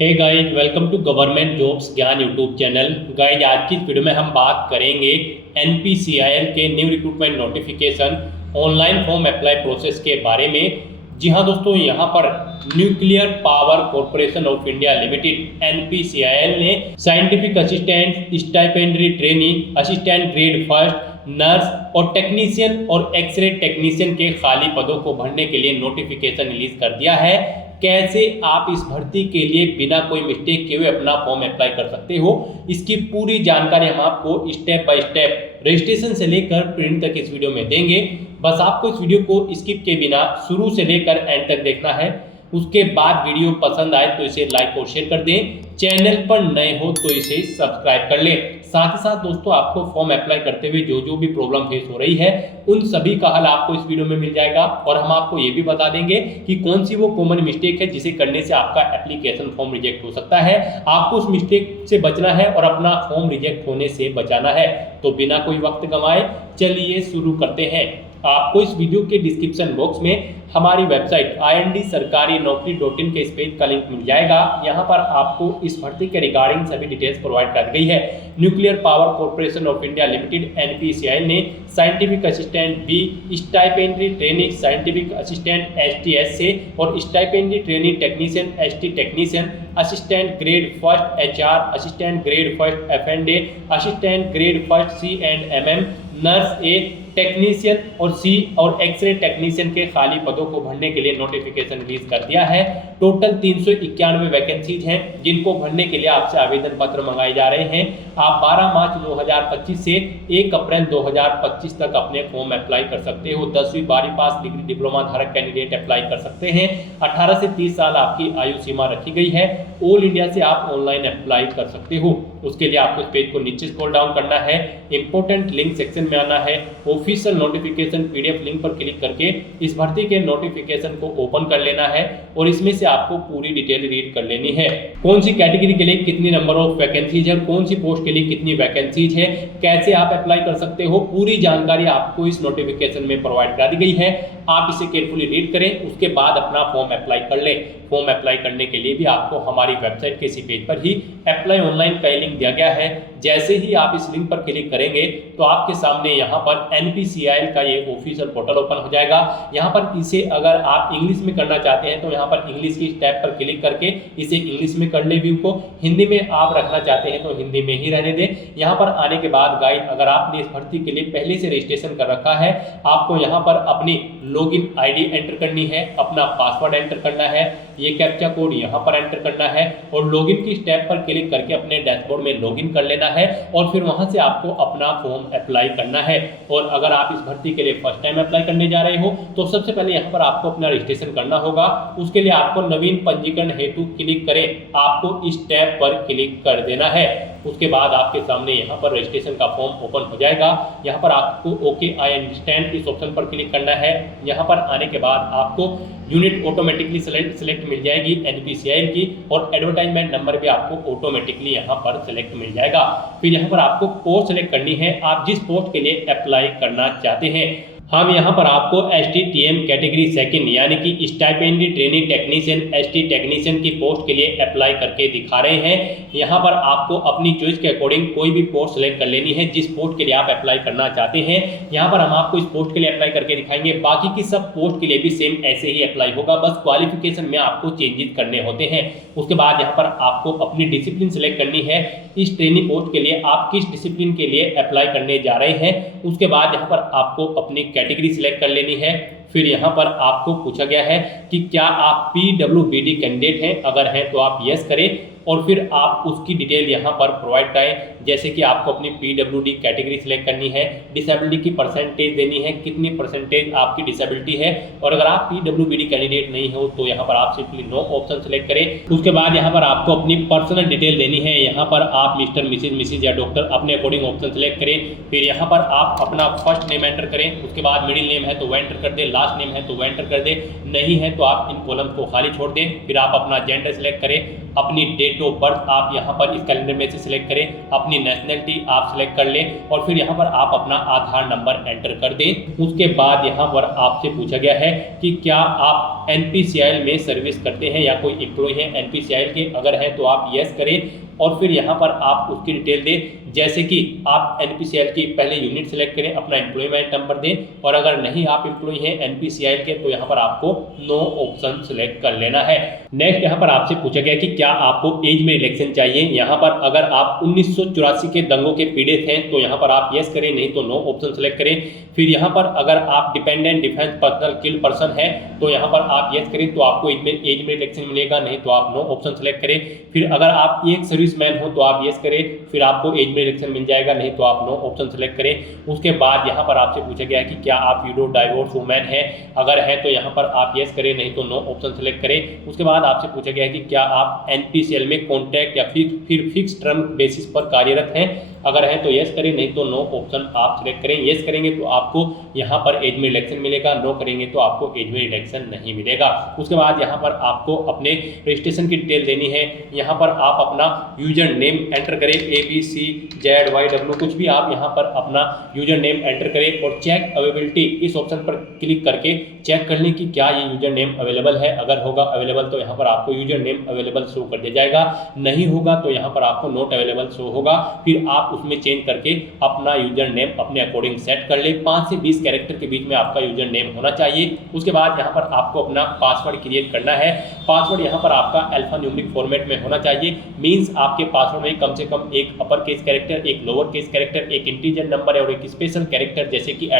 Hey guys, welcome to government jobs Gyan YouTube channel. Guys, आज की इस वीडियो में हम बात करेंगे एनपीसीआईएल के new recruitment notification online form apply process के बारे में। जी हाँ दोस्तों, यहाँ पर न्यूक्लियर पावर कॉरपोरेशन ऑफ इंडिया लिमिटेड एनपीसीआईएल ने scientific assistant, stipendiary trainee, assistant grade first, nurse और टेक्नीशियन और एक्सरे टेक्नीशियन के खाली पदों को भरने के लिए नोटिफिकेशन रिलीज कर दिया है। कैसे आप इस भर्ती के लिए बिना कोई मिस्टेक किए हुए अपना फॉर्म अप्लाई कर सकते हो, इसकी पूरी जानकारी हम आपको स्टेप बाय स्टेप रजिस्ट्रेशन से लेकर प्रिंट तक इस वीडियो में देंगे। बस आपको इस वीडियो को स्किप के बिना शुरू से लेकर एंड तक देखना है। उसके बाद वीडियो पसंद आए तो इसे लाइक और शेयर कर दें। चैनल पर नए हो तो इसे सब्सक्राइब कर लें। साथ ही साथ दोस्तों, आपको फॉर्म अप्लाई करते हुए जो भी प्रॉब्लम फेस हो रही है उन सभी का हल आपको इस वीडियो में मिल जाएगा। और हम आपको ये भी बता देंगे कि कौन सी वो कॉमन मिस्टेक है जिसे करने से आपका एप्लीकेशन फॉर्म रिजेक्ट हो सकता है। आपको उस मिस्टेक से बचना है और अपना फॉर्म रिजेक्ट होने से बचाना है। तो बिना कोई वक्त गंवाए चलिए शुरू करते हैं। आपको इस वीडियो के डिस्क्रिप्शन बॉक्स में हमारी वेबसाइट IND-sarkari-naukri.in के इस पेज का लिंक मिल जाएगा। यहाँ पर आपको इस भर्ती के रिगार्डिंग सभी डिटेल्स प्रोवाइड कर गई है। न्यूक्लियर पावर कॉरपोरेशन ऑफ इंडिया लिमिटेड एनपीसीआईएल ने scientific assistant B, stipendiary training scientific assistant STS से और stipendiary training technician ST technician, assistant grade first HR, assistant grade first F&A, assistant grade first C&MM, nurse A, technician और C और X ray technician के खाली पदों को भरने के लिए नोटिफिकेशन रिलीज कर दिया है। टोटल 391 वैकेंसीज हैं जिनको भरने के लिए आपसे आवेदन पत्र मंगाए जा रहे हैं। आप 12 मार्च 2025 से 1 अप्रैल 2025 तक अपने फॉर्म अप्लाई कर सकते हो। 10वीं 12वीं पास डिग्री डिप्लोमा धारक कैंडिडेट अप्लाई कर सकते हैं। 18 से 30 साल आपकी आयु सीमा रखी गई है। ऑल इंडिया से आप ऑनलाइन अप्लाई कर सकते हो। उसके लिए आपको इस पेज को नीचे स्क्रॉल डाउन करना है, इंपॉर्टेंट लिंक सेक्शन में आना है, ऑफिशियल नोटिफिकेशन PDF लिंक पर क्लिक करके इस भर्ती के नोटिफिकेशन को ओपन कर लेना है और इसमें से आपको पूरी डिटेल रीड कर लेनी है। कौन सी कैटेगरी के लिए कितनी नंबर ऑफ वैकेंसीज है, कौन सी पोस्ट के लिए कितनी वैकेंसीज है, कैसे आप अप्लाई कर सकते हो, पूरी जानकारी आपको इस नोटिफिकेशन में प्रोवाइड करा दी गई है। आप इसे केयरफुली रीड करें, उसके बाद अपना फॉर्म अप्लाई कर लें। फॉर्म अप्लाई करने के लिए भी आपको हमारी वेबसाइट के इसी पेज पर ही अप्लाई ऑनलाइन का लिंक दिया गया है। जैसे ही आप इस लिंक पर क्लिक करेंगे तो आपके सामने यहाँ पर एनपीसीआईएल का ये ऑफिशियल पोर्टल ओपन हो जाएगा। यहाँ पर इसे अगर आप इंग्लिश में करना चाहते हैं तो यहाँ पर इंग्लिश की टैब पर क्लिक करके इसे इंग्लिश में कर ले व्यू को। हिंदी में आप रखना चाहते हैं तो हिंदी में ही रहने दें। यहाँ पर आने के बाद गाइड, अगर आपने इस भर्ती के लिए पहले से रजिस्ट्रेशन कर रखा है, आपको यहाँ पर अपनी लॉगिन ID एंटर करनी है, अपना पासवर्ड एंटर करना है, ये कैप्चा कोड यहाँ पर एंटर करना है और लॉगिन की स्टेप पर क्लिक करके अपने डैशबोर्ड में लॉगिन कर लेना है और फिर वहां से आपको अपना फॉर्म अप्लाई करना है। और अगर आप इस भर्ती के लिए फर्स्ट टाइम अप्लाई करने जा रहे हो तो सबसे पहले यहाँ पर आपको अपना रजिस्ट्रेशन करना होगा। उसके लिए आपको नवीन पंजीकरण हेतु क्लिक करें, आपको इस टैब पर क्लिक कर देना है। उसके बाद आपके सामने यहाँ पर रजिस्ट्रेशन का फॉर्म ओपन हो जाएगा। यहाँ पर आपको ओके आई अंडरस्टैंड इस ऑप्शन पर क्लिक करना है। यहाँ पर आने के बाद आपको यूनिट ऑटोमेटिकली सिलेक्ट मिल जाएगी एनपीसीआईएल की और एडवर्टाइजमेंट नंबर भी आपको ऑटोमेटिकली यहाँ पर सिलेक्ट मिल जाएगा। फिर यहाँ पर आपको पोस्ट सिलेक्ट करनी है, आप जिस पोस्ट के लिए अप्लाई करना चाहते हैं। हम यहाँ पर आपको STTM कैटेगरी सेकंड यानी कि stipendiary training technician ST technician की पोस्ट के लिए अप्लाई करके दिखा रहे हैं। यहाँ पर आपको अपनी चॉइस के अकॉर्डिंग कोई भी पोस्ट सेलेक्ट कर लेनी है जिस पोस्ट के लिए आप अप्लाई करना चाहते हैं। यहाँ पर हम आपको इस पोस्ट के लिए अप्लाई करके दिखाएंगे। बाकी की सब पोस्ट के लिए भी सेम ऐसे ही अप्लाई होगा, बस क्वालिफिकेशन में आपको चेंजेस करने होते हैं। उसके बाद यहाँ पर आपको अपनी डिसिप्लिन सेलेक्ट करनी है। इस ट्रेनिंग पोस्ट के लिए आप किस डिसिप्लिन के लिए अप्लाई करने जा रहे हैं। उसके बाद यहाँ पर आपको अपनी कैटेगरी सिलेक्ट कर लेनी है। फिर यहाँ पर आपको पूछा गया है कि क्या आप PWBD कैंडिडेट हैं, अगर हैं तो आप यस करें और फिर आप उसकी डिटेल यहाँ पर प्रोवाइड करें। जैसे कि आपको अपनी PWD कैटेगरी सिलेक्ट करनी है, डिसेबिलिटी की परसेंटेज देनी है, कितनी परसेंटेज आपकी डिसेबिलिटी है। और अगर आप PWBD कैंडिडेट नहीं हो तो यहाँ पर आप सिंपली नो ऑप्शन सेलेक्ट करें। उसके बाद यहाँ पर आपको अपनी पर्सनल डिटेल देनी है। यहाँ पर आप मिस्टर मिसिज या डॉक्टर अपने अकॉर्डिंग ऑप्शन सेलेक्ट करें। फिर यहाँ पर आप अपना फर्स्ट नेम एंटर करें, उसके बाद मिडिल नेम है तो वह एंटर कर दें, लास्ट नेम है तो वह एंटर कर दें, नहीं है तो आप इन कॉलम को खाली छोड़ दें। फिर आप अपना जेंडर सेलेक्ट करें, अपनी डेट ऑफ बर्थ आप यहाँ पर इस कैलेंडर में से सिलेक्ट करें, अपनी नेशनलिटी आप सिलेक्ट कर लें और फिर यहाँ पर आप अपना आधार नंबर एंटर कर दें। उसके बाद यहाँ पर आपसे पूछा गया है कि क्या आप NPCIL में सर्विस करते हैं या कोई एम्प्लॉय है NPCIL के, अगर है तो आप यस करें और फिर यहाँ पर आप उसकी डिटेल दें, जैसे कि आप NPCIL की पहले यूनिट सेलेक्ट करें, अपना एम्प्लॉयमेंट नंबर दें और अगर नहीं आप एम्प्लॉय हैं NPCIL के तो यहाँ पर आपको नो ऑप्शन सेलेक्ट कर लेना है। नेक्स्ट यहाँ पर आपसे पूछा गया कि क्या आपको एज में रिलैक्सेशन चाहिए। यहाँ पर अगर आप 1984 के दंगों के पीड़ित हैं तो यहाँ पर आप यस करें, नहीं तो नो ऑप्शन सेलेक्ट करें। फिर यहाँ पर अगर आप dependent defence personnel killed person है तो यहाँ पर आप यस करें तो आपको एज में रिलैक्सेशन मिलेगा, नहीं तो आप नो ऑप्शन सेलेक्ट करें। फिर अगर आप एक सर्विसमैन हो तो आप यस करें, फिर आपको एज में रिलैक्सेशन मिल जाएगा, नहीं तो आप नो ऑप्शन सेलेक्ट करें। उसके बाद यहाँ पर आपसे पूछा गया है कि क्या आप विडो डाइवोर्स वुमेन है, अगर है तो यहाँ पर आप यस करें, नहीं तो नो ऑप्शन सेलेक्ट करें। उसके बाद आपसे पूछा गया है कि क्या आप NPCIL में कॉन्ट्रैक्ट या फिर फिक्स टर्म बेसिस पर कार्यरत हैं, अगर है तो यस करें, नहीं तो नो ऑप्शन आप सिलेक्ट करें। यस करेंगे तो आपको यहाँ पर एज में रिलैक्सेशन मिलेगा, नो करेंगे तो आपको एज में रिलैक्सेशन नहीं मिलेगा। उसके बाद यहाँ पर आपको अपने रजिस्ट्रेशन की डिटेल देनी है। यहाँ पर आप अपना यूजर नेम एंटर करें, ABCZYW कुछ भी आप यहाँ पर अपना यूजर नेम एंटर करें और चेक अवेलेबिलिटी इस ऑप्शन पर क्लिक करके चेक कर लें कि क्या ये यूजर नेम अवेलेबल है। अगर होगा अवेलेबल तो यहाँ पर आपको यूजर नेम अवेलेबल शो कर दिया जाएगा, नहीं होगा तो यहाँ पर आपको नॉट अवेलेबल शो होगा। फिर आप उसमें चेंज करके अपना यूजर नेम अपने अकॉर्डिंग सेट कर ले। 5 से 20 कैरेक्टर के बीच में आपका यूजर नेम होना चाहिए। उसके बाद यहाँ पर आपको अपना पासवर्ड क्रिएट करना है। पासवर्ड यहाँ पर आपका अल्फा न्यूमेरिक फॉर्मेट में होना चाहिए, मींस आपके पासवर्ड में कम से कम एक अपर केस कैरेक्टर, एक लोअर केस कैरेक्टर, एक इंटीजर नंबर और एक स्पेशल कैरेक्टर जैसे कि @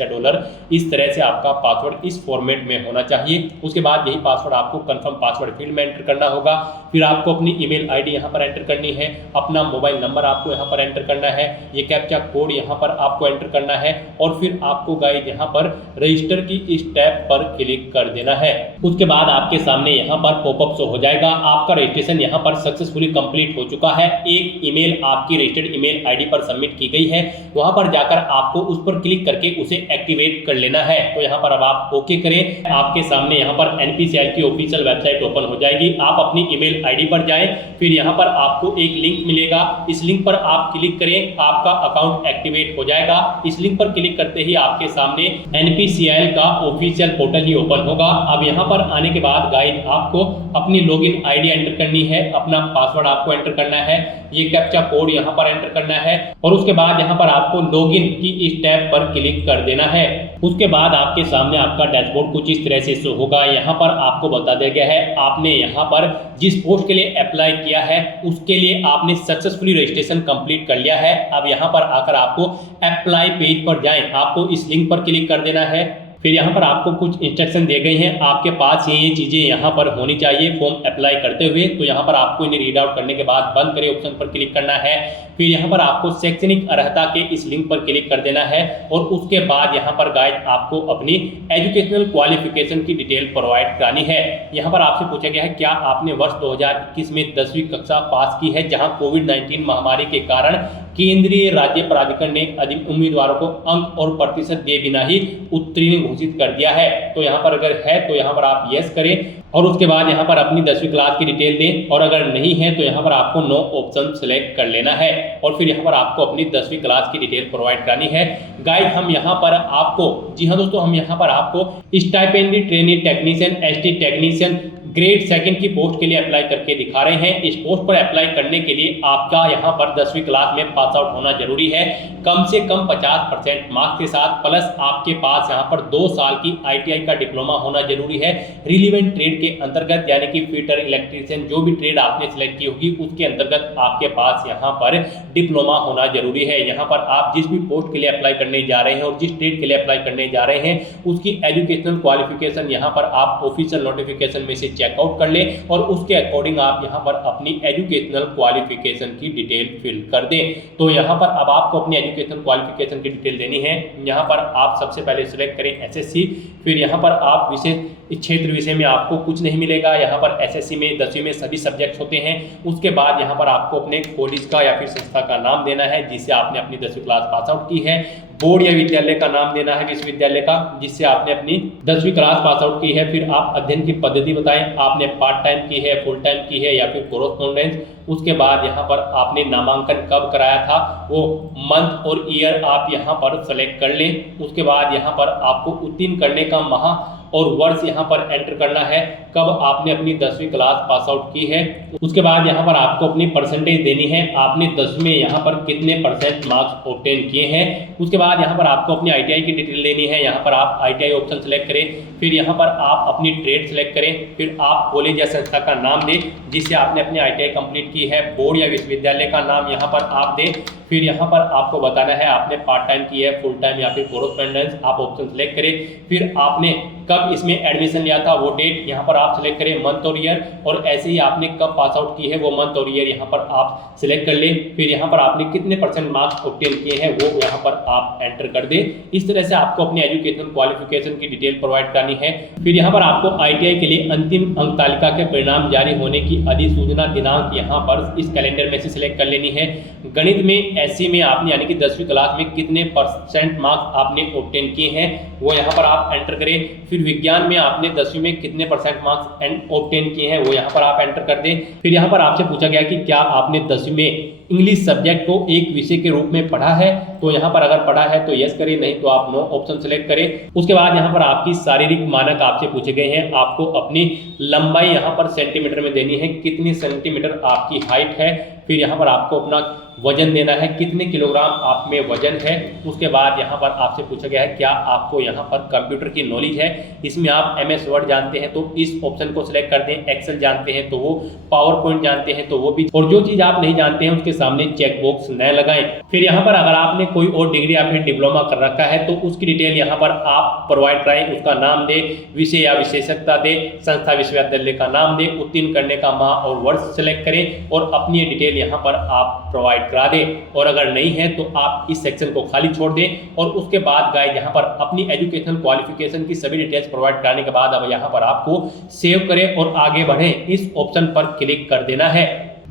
या $, इस तरह से आपका पासवर्ड इस फॉर्मेट में होना चाहिए। उसके बाद यही पासवर्ड आपको कंफर्म पासवर्ड फील्ड में एंटर करना होगा। फिर आपको अपनी ईमेल आईडी यहाँ पर एंटर करनी है, अपना मोबाइल नंबर आपको यहाँ पर एंटर करना है, ये कैप्चा कोड यहाँ पर आपको एंटर करना है और फिर आपको गाइस यहाँ पर रजिस्टर की इस टैब पर क्लिक कर देना है। उसके बाद आपके सामने यहाँ पर पॉपअप शो हो जाएगा, आपका रजिस्ट्रेशन यहाँ पर सक्सेसफुली कंप्लीट हो चुका है। एक ईमेल आपकी रजिस्टर्ड ईमेल आईडी पर सबमिट की गई है, वहां पर जाकर आपको उस पर क्लिक करके उसे एक्टिवेट कर लेना है। तो यहाँ पर अब आप ओके करें, आपके सामने यहाँ पर NPCIL की ऑफिशियल वेबसाइट ओपन हो जाएगी। आप अपनी ईमेल आईडी पर जाएं, फिर यहाँ पर आपको एक लिंक मिलेगा, इस लिंक पर आप क्लिक करें, आपका अकाउंट एक्टिवेट हो जाएगा। इस लिंक पर क्लिक करते ही आपके सामने NPCIL का ऑफिशियल पोर्टल ही ओपन होगा। अब यहाँ पर आने के बाद गाइड आपको अपनी लॉगिन आईडी एंटर करनी है, अपना पासवर्ड आपको एंटर करना है, ये कैप्चा कोड यहाँ पर एंटर करना है और उसके बाद यहाँ पर आपको लॉगिन की इस टैब पर क्लिक कर देना है। उसके बाद आपके सामने आपका डैशबोर्ड कुछ इस तरह से शो होगा। यहाँ पर आपको बता दिया गया है आपने यहाँ पर जिस पोस्ट के लिए अप्लाई किया है उसके लिए आपने सक्सेसफुली रजिस्ट्रेशन कंप्लीट कर लिया है। अब यहाँ पर आकर आपको अप्लाई पेज पर जाएं, आपको इस लिंक पर क्लिक कर देना है। फिर यहाँ पर आपको कुछ इंस्ट्रक्शन दिए गए हैं, आपके पास ये चीज़ें यहाँ पर होनी चाहिए फॉर्म अप्लाई करते हुए। तो यहाँ पर आपको इन्हें रीड आउट करने के बाद बंद करें ऑप्शन पर क्लिक करना है। फिर यहाँ पर आपको शैक्षणिक अर्हता के इस लिंक पर क्लिक कर देना है और उसके बाद यहाँ पर गाइड आपको अपनी एजुकेशनल क्वालिफिकेशन की डिटेल प्रोवाइड करानी है। यहाँ पर आपसे पूछा गया है क्या आपने वर्ष 2021 में 10वीं कक्षा पास की है, जहाँ कोविड-19 महामारी के कारण केंद्रीय राज्य प्राधिकरण ने उम्मीदवारों को अंक और प्रतिशत दिए बिना ही उत्तीर्ण घोषित कर दिया है। तो यहाँ पर अगर है तो यहाँ पर आप यस करें और उसके बाद यहाँ पर अपनी 10वीं क्लास की डिटेल दें और अगर नहीं है तो यहाँ पर आपको नो ऑप्शन सेलेक्ट कर लेना है और फिर यहाँ पर आपको अपनी 10वीं क्लास की डिटेल प्रोवाइड करानी है। गाइड हम यहाँ पर आपको, जी हाँ दोस्तों, हम यहाँ पर आपको stipendiary trainee technician ST technician grade 2 की पोस्ट के लिए अप्लाई करके दिखा रहे हैं। इस पोस्ट पर अप्लाई करने के लिए आपका यहाँ पर 10वीं क्लास में पास आउट होना जरूरी है, कम से कम 50% मार्क्स के साथ, प्लस आपके पास यहाँ पर 2 साल की ITI का डिप्लोमा होना जरूरी है रिलीवेंट ट्रेड के अंतर्गत, यानी कि फिटर, इलेक्ट्रीशियन, जो भी ट्रेड आपने सिलेक्ट की होगी उसके अंतर्गत आपके पास यहाँ पर डिप्लोमा होना जरूरी है। यहाँ पर आप जिस भी पोस्ट के लिए अप्लाई करने जा रहे हैं और जिस ट्रेड के लिए अप्लाई करने जा रहे हैं उसकी एजुकेशनल क्वालिफिकेशन यहाँ पर आप ऑफिशियल नोटिफिकेशन में से चेकआउट कर लें और उसके अकॉर्डिंग आप यहाँ पर अपनी एजुकेशनल क्वालिफिकेशन की डिटेल फिल कर दें। तो यहाँ पर अब आपको अपनी एजुकेशनल क्वालिफिकेशन की डिटेल देनी है। यहाँ पर आप सबसे पहले सिलेक्ट करें SSC, फिर यहाँ पर आप विशेष क्षेत्र विषय में आपको कुछ नहीं मिलेगा। यहाँ पर SSC में 10वीं में सभी सब्जेक्ट्स होते हैं। उसके बाद यहाँ पर आपको अपने कॉलेज का या फिर संस्था का नाम देना है जिससे आपने अपनी 10वीं क्लास पास आउट की है। बोर्ड या विद्यालय का नाम देना है, विश्वविद्यालय का जिससे आपने अपनी 10वीं क्लास पास आउट की है। फिर आप अध्ययन की पद्धति बताएं, आपने पार्ट टाइम की है, फुल टाइम की है या फिर कोरोस्पोंडेंस। उसके बाद यहाँ पर आपने नामांकन कब कराया था, वो मंथ और ईयर आप यहाँ पर सेलेक्ट कर लें। उसके बाद यहाँ पर आपको उत्तीर्ण करने का माह और वर्ष यहाँ पर एंटर करना है, कब आपने अपनी 10वीं क्लास पास आउट की है। उसके बाद यहाँ पर आपको अपनी परसेंटेज देनी है, आपने 10वीं में यहाँ पर कितने % मार्क्स ऑब्टेन किए हैं। उसके बाद यहाँ पर आपको अपनी ITI की डिटेल देनी है, यहाँ पर आप ITI ऑप्शन सेलेक्ट करें। फिर यहाँ पर आप अपनी ट्रेड सेलेक्ट करें। फिर आप कॉलेज या संस्था का नाम दें जिससे आपने अपनी ITI कंप्लीट की है। बोर्ड या विश्वविद्यालय का नाम यहाँ पर आप दें। फिर यहाँ पर आपको बताना है आपने पार्ट टाइम की है, फुल टाइम या फिर कोरोस्पोंडेंस, आप ऑप्शन सेलेक्ट करें। फिर आपने कब इसमें एडमिशन लिया था वो डेट यहाँ पर आप सिलेक्ट करें, मंथ और ईयर। और ऐसे ही आपने कब पास आउट की है वो मंथ और ईयर यहाँ पर आप सिलेक्ट कर लें। फिर यहाँ पर आपने कितने % मार्क्स ऑब्टेन किए हैं वो यहाँ पर आप एंटर कर दें। इस तरह से आपको अपनी एजुकेशन क्वालिफिकेशन की डिटेल प्रोवाइड करनी है। फिर यहाँ पर आपको ITI के लिए अंतिम अंक तालिका के परिणाम जारी होने की अधिसूचना दिनांक यहाँ पर इस कैलेंडर में से सिलेक्ट कर लेनी है। गणित में SC में आपने यानी कि 10वीं क्लास में कितने % मार्क्स आपने ऑब्टेन किए हैं वो यहाँ पर आप एंटर करें। फिर विज्ञान में आपने 10वीं में कितने % मार्क्स ऑब्टेन किए हैं वो यहाँ पर आप एंटर कर दें। फिर यहाँ पर आपसे पूछा गया कि क्या आपने 10वीं में इंग्लिश सब्जेक्ट को एक विषय के रूप में पढ़ा है, तो यहाँ पर अगर पढ़ा है तो यस करें, नहीं तो आप नो ऑप्शन सेलेक्ट करें। उसके बाद यहाँ पर आपकी शारीरिक मानक आपसे पूछे गए हैं, आपको अपनी लंबाई यहाँ पर सेंटीमीटर में देनी है, कितनी सेंटीमीटर आपकी हाइट है। फिर यहाँ पर आपको अपना वजन देना है, कितने किलोग्राम आप में वजन है। उसके बाद यहाँ पर आपसे पूछा गया है क्या आपको यहाँ पर कंप्यूटर की नॉलेज है, इसमें आप MS वर्ड जानते हैं तो इस ऑप्शन को सिलेक्ट कर दें, एक्सेल जानते हैं तो वो, पावर पॉइंट जानते हैं तो वो भी, और जो चीज़ आप नहीं जानते हैं उसके सामने चेक बॉक्स न लगाएं। फिर यहाँ पर अगर आपने कोई और डिग्री या फिर डिप्लोमा कर रखा है तो उसकी डिटेल यहाँ पर आप प्रोवाइड कराएं, उसका नाम दे, विषय या विशेषज्ञता दे, संस्था विश्वविद्यालय का नाम दे, उत्तीर्ण करने का माह और वर्ष सेलेक्ट करें और अपनी डिटेल यहाँ पर आप प्रोवाइड करा दें। और अगर नहीं है तो आप इस सेक्शन को खाली छोड़ दें। और उसके बाद गाइस यहाँ पर अपनी एजुकेशनल क्वालिफिकेशन की सभी डिटेल्स प्रोवाइड कराने के बाद अब यहाँ पर आपको सेव करें और आगे बढ़ें, इस ऑप्शन पर क्लिक कर देना है।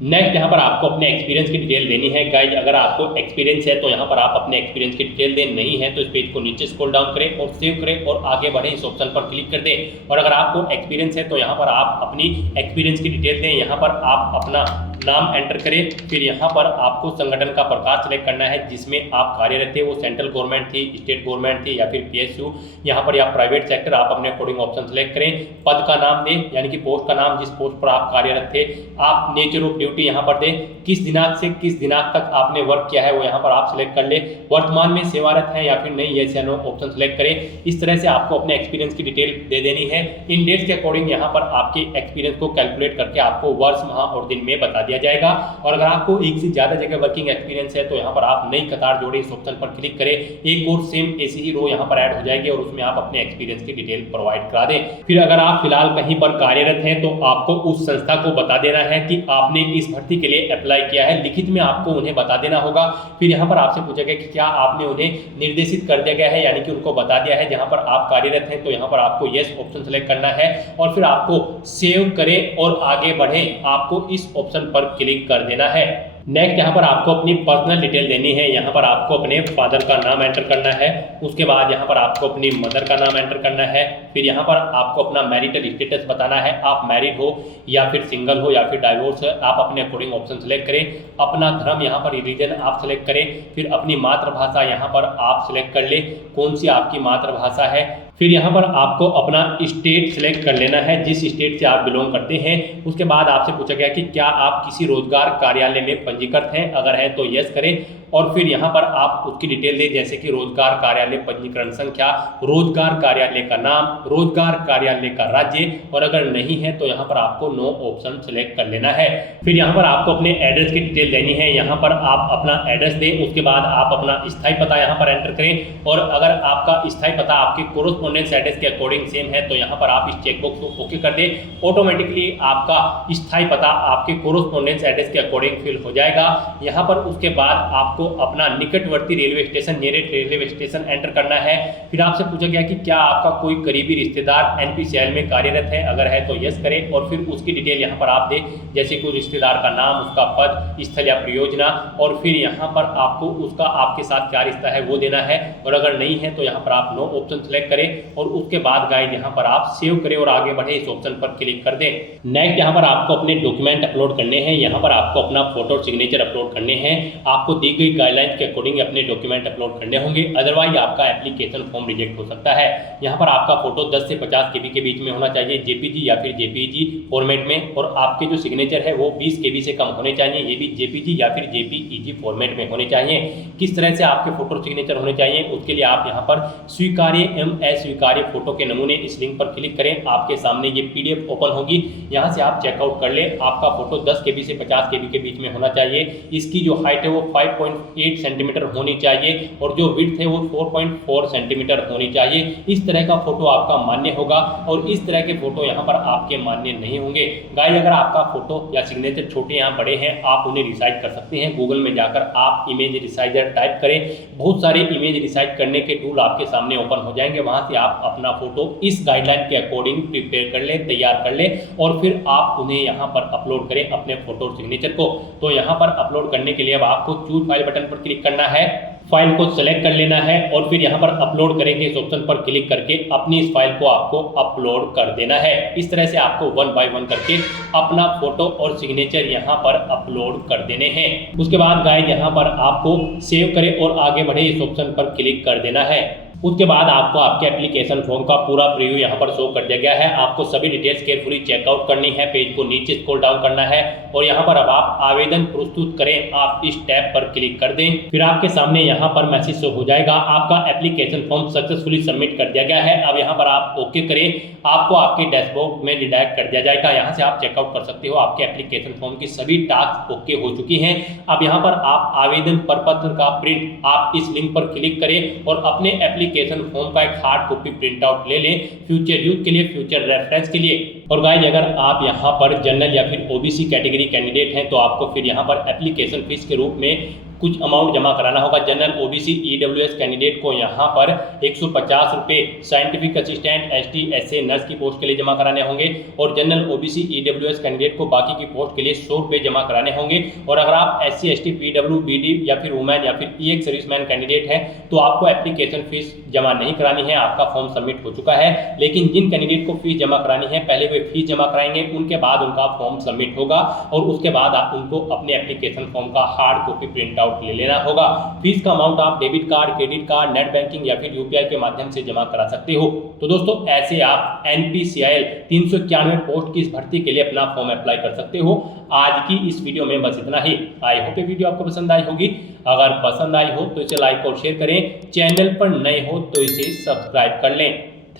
नेक्स्ट यहाँ पर आपको अपने एक्सपीरियंस की डिटेल देनी है। गाइज अगर आपको एक्सपीरियंस है तो यहाँ पर आप अपने एक्सपीरियंस की डिटेल दें, नहीं है तो इस पेज को नीचे स्क्रॉल डाउन करें और सेव करें और आगे बढ़ें, इस ऑप्शन पर क्लिक कर दें। और अगर आपको एक्सपीरियंस है तो यहाँ पर आप अपनी एक्सपीरियंस की डिटेल दें, यहाँ पर आप अपना नाम एंटर करें। फिर यहाँ पर आपको संगठन का प्रकार सेलेक्ट करना है जिसमें आप कार्यरत थे, वो सेंट्रल गवर्नमेंट थी, स्टेट गवर्नमेंट थी या फिर PSU, यहाँ पर या प्राइवेट सेक्टर, आप अपने अकॉर्डिंग ऑप्शन सेलेक्ट करें। पद का नाम दें यानी कि पोस्ट का नाम, जिस पोस्ट पर आप कार्यरत थे। आप नेचर ऑफ ड्यूटी यहाँ पर दें, किस दिनांक से किस दिनांक तक आपने वर्क किया है वो यहाँ पर आप सिलेक्ट कर ले। वर्तमान में सेवारत हैं या फिर नहीं, यस या नो ऑप्शन सेलेक्ट करें। इस तरह से आपको अपने एक्सपीरियंस की डिटेल दे देनी है। इन डेट्स के अकॉर्डिंग यहाँ पर आपके एक्सपीरियंस को कैलकुलेट करके आपको वर्ष, माह और दिन में बता दिया जाएगा। और अगर आपको एक से ज्यादा जगह वर्किंग एक्सपीरियंस है तो यहाँ पर आप नई कतार जोड़े, इस ऑप्शन पर क्लिक करें। एक और सेम ऐसी ही रो यहाँ पर ऐड हो जाएगी और उसमें आप अपने एक्सपीरियंस की डिटेल प्रोवाइड करा दें। फिर अगर आप फिलहाल कहीं पर कार्यरत हैं तो आपको उस संस्था को बता देना है कि आपने इस भर्ती के लिए अप्लाई किया है, लिखित में आपको उन्हें बता देना होगा। फिर यहाँ पर आपसे पूछा गया कि क्या आपने उन्हें निर्देशित कर दिया गया है, यानी कि उनको बता दिया है। जहाँ पर आप कार्यरत हैं तो यहाँ पर आपको यस ऑप्शन सेलेक्ट करना है और फिर आपको सेव करें और आगे बढ़ें, आपको इस ऑप्शन पर क्लिक कर देना है। नेक्स्ट यहाँ पर आपको अपनी पर्सनल डिटेल देनी है। यहाँ पर आपको अपने फादर का नाम एंटर करना है। उसके बाद यहाँ पर आपको अपनी मदर का नाम एंटर करना है। फिर यहाँ पर आपको अपना मैरिटल स्टेटस बताना है, आप मैरिड हो या फिर सिंगल हो या फिर डाइवोर्स है, आप अपने अकॉर्डिंग ऑप्शन सेलेक्ट करें। अपना धर्म यहाँ पर रिलीजन आप सेलेक्ट करें। फिर अपनी मातृभाषा यहाँ पर आप सिलेक्ट कर लें, कौन सी आपकी मातृभाषा है। फिर यहाँ पर आपको अपना स्टेट सिलेक्ट कर लेना है, जिस स्टेट से आप बिलोंग करते हैं। उसके बाद आपसे पूछा गया कि क्या आप किसी रोजगार कार्यालय में पंजीकृत हैं, अगर हैं तो यस करें। और फिर यहाँ पर आप उसकी डिटेल दें, जैसे कि रोजगार कार्यालय पंजीकरण संख्या, रोजगार कार्यालय का नाम, रोजगार कार्यालय का राज्य। और अगर नहीं है तो यहाँ पर आपको नो ऑप्शन सेलेक्ट कर लेना है। फिर यहाँ पर आपको अपने एड्रेस की डिटेल देनी है। यहाँ पर आप अपना एड्रेस दें, उसके बाद आप अपना स्थायी पता यहाँ पर एंटर करें। और अगर आपका स्थायी पता आपके कोरोस्पोंडेंस एड्रेस के अकॉर्डिंग सेम है तो यहाँ पर आप इस चेकबॉक्स को ओके कर दें। ऑटोमेटिकली आपका स्थायी पता आपके कोरोस्पोंडेंस एड्रेस के अकॉर्डिंग फिल हो जाएगा। यहाँ पर उसके बाद आपको आपको अपना निकटवर्ती railway station, nearest railway station enter करना है। फिर आपसे पूछा गया कि क्या आपका कोई करीबी रिश्तेदार NPCIL में कार्यरत है, अगर है तो यस करें और फिर उसकी डिटेल यहाँ पर आप दें, जैसे कोई रिश्तेदार का नाम, उसका पद, स्थल या परियोजना, और फिर यहाँ पर आपको उसका आपके साथ क्या रिश्ता है वो देना है। और अगर नहीं है तो यहाँ पर आप नो ऑप्शन सेलेक्ट करें और उसके बाद गाइस यहाँ पर आप सेव करें और आगे बढ़े इस ऑप्शन पर क्लिक कर दें। नेक्स्ट यहाँ पर आपको अपने डॉक्यूमेंट अपलोड करने हैं। यहाँ पर आपको अपना फोटो और सिग्नेचर अपलोड करने हैं। आपको दी गई गाइडलाइंस के अकॉर्डिंग अपने डॉक्यूमेंट अपलोड करने होंगे, अदरवाइज आपका एप्लीकेशन फॉर्म रिजेक्ट हो सकता है। यहाँ पर आपका फोटो 10 से 50 KB के बीच में होना चाहिए, JPG या फिर JPEG फॉर्मेट में, और आपके जो सिग्नेचर है वो 20 KB से कम होने चाहिए, ये भी JPG या फिर JPEG फॉर्मेट में होने चाहिए। किस तरह से आपके फोटो और सिग्नेचर होने चाहिए उसके लिए आप यहाँ पर स्वीकार्य अस्वीकार्य फोटो के नमूने इस लिंक पर क्लिक करें। आपके सामने ये PDF ओपन होगी, यहाँ से आप चेकआउट कर ले। आपका फोटो 10 KB से 50 KB के बीच में होना चाहिए। इसकी जो हाइट है वो 5.8 सेंटीमीटर होनी चाहिए और जो विड्थ है वो 4.4 सेंटीमीटर होनी चाहिए। इस तरह का फोटो आपका मान्य होगा और इस तरह के फोटो यहाँ पर आपके मान्य नहीं होंगे। गाइस अगर आपका फोटो या सिग्नेचर छोटे यहाँ बड़े हैं, आप उन्हें रिसाइज कर सकते हैं। गूगल में जाकर आप इमेज रिसाइजर टाइप करें, बहुत सारे इमेज रिसाइज करने के टूल आपके सामने ओपन हो जाएंगे। वहां से आप अपना फोटो इस गाइडलाइन के अकॉर्डिंग प्रिपेयर कर ले, तैयार कर ले और फिर आप उन्हें यहाँ पर अपलोड करें अपने फोटो और सिग्नेचर को। तो यहाँ पर अपलोड करने के लिए अब आपको चूज फाइल बटन पर क्लिक करना है, फाइल को सेलेक्ट कर लेना है और फिर यहाँ पर अपलोड करेंगे इस ऑप्शन पर क्लिक करके अपनी इस फाइल को आपको अपलोड कर देना है। इस तरह से आपको 1 बाय 1 करके अपना फोटो और सिग्नेचर यहाँ पर अपलोड कर देने हैं। उसके बाद गाइस यहाँ पर आपको सेव करें और आगे बढ़े इस ऑप्शन पर क्लिक कर देना है। उसके बाद आपको आपके एप्लीकेशन फॉर्म का पूरा प्रीव्यू यहाँ पर शो कर दिया गया है। आपको सभी डिटेल्स केयरफुली चेकआउट करनी है, पेज को नीचे स्क्रॉल डाउन करना है और यहाँ पर अब आप आवेदन प्रस्तुत करें, आप इस टैब पर क्लिक कर दें। फिर आपके सामने यहाँ पर मैसेज शो हो जाएगा, आपका एप्लीकेशन फॉर्म सक्सेसफुली सबमिट कर दिया गया है। अब यहाँ पर आप ओके करें, आपको आपके डैशबोर्ड में रिडायरेक्ट कर दिया जाएगा। यहाँ से आप चेकआउट कर सकते हो, आपके एप्लीकेशन फॉर्म की सभी टास्क ओके हो चुकी हैं। अब यहाँ पर आप आवेदन प्रपत्र का प्रिंट आप इस लिंक पर क्लिक करें और अपने एप्लीकेशन फॉर्म का एक हार्ड कॉपी प्रिंट आउट ले लें, फ्यूचर यूज के लिए, फ्यूचर रेफरेंस के लिए। और गाइस अगर आप यहाँ पर जनरल या फिर OBC कैटेगरी कैंडिडेट हैं तो आपको फिर यहाँ पर एप्लीकेशन फीस के रूप में कुछ अमाउंट जमा कराना होगा। जनरल OBC EWS कैंडिडेट को यहाँ पर 150 रुपये, scientific assistant ST SA nurse की पोस्ट के लिए जमा कराने होंगे और जनरल OBC EWS कैंडिडेट को बाकी की पोस्ट के लिए 100 रुपये जमा कराने होंगे। और अगर आप SC ST PWBD या फिर वुमेन या फिर EX सर्विसमैन कैंडिडेट हैं तो आपको एप्लीकेशन फीस जमा नहीं करानी है, आपका फॉर्म सबमिट हो चुका है। लेकिन जिन कैंडिडेट को फीस जमा करानी है पहले वे फीस जमा कराएंगे, उनके बाद उनका फॉर्म सबमिट होगा और उसके बाद आप उनको अपने एप्लीकेशन फॉर्म का हार्ड कॉपी प्रिंट आउट ले लेना होगा। फीस का अमाउंट आप debit card, credit card, net banking या फिर UPI के माध्यम से जमा करा सकते हो। तो दोस्तों ऐसे आप NPCIL 391 पोस्ट की इस भर्ती के लिए अपना फॉर्म अप्लाई कर सकते हो। आज की इस वीडियो में बस इतना ही। आई होप ये वीडियो आपको पसंद आई होगी। अगर पसंद आई हो तो इसे लाइक और शेयर करें, चैनल पर नए हो तो इसे सब्सक्राइब कर लें।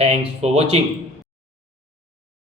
Thanks for watching.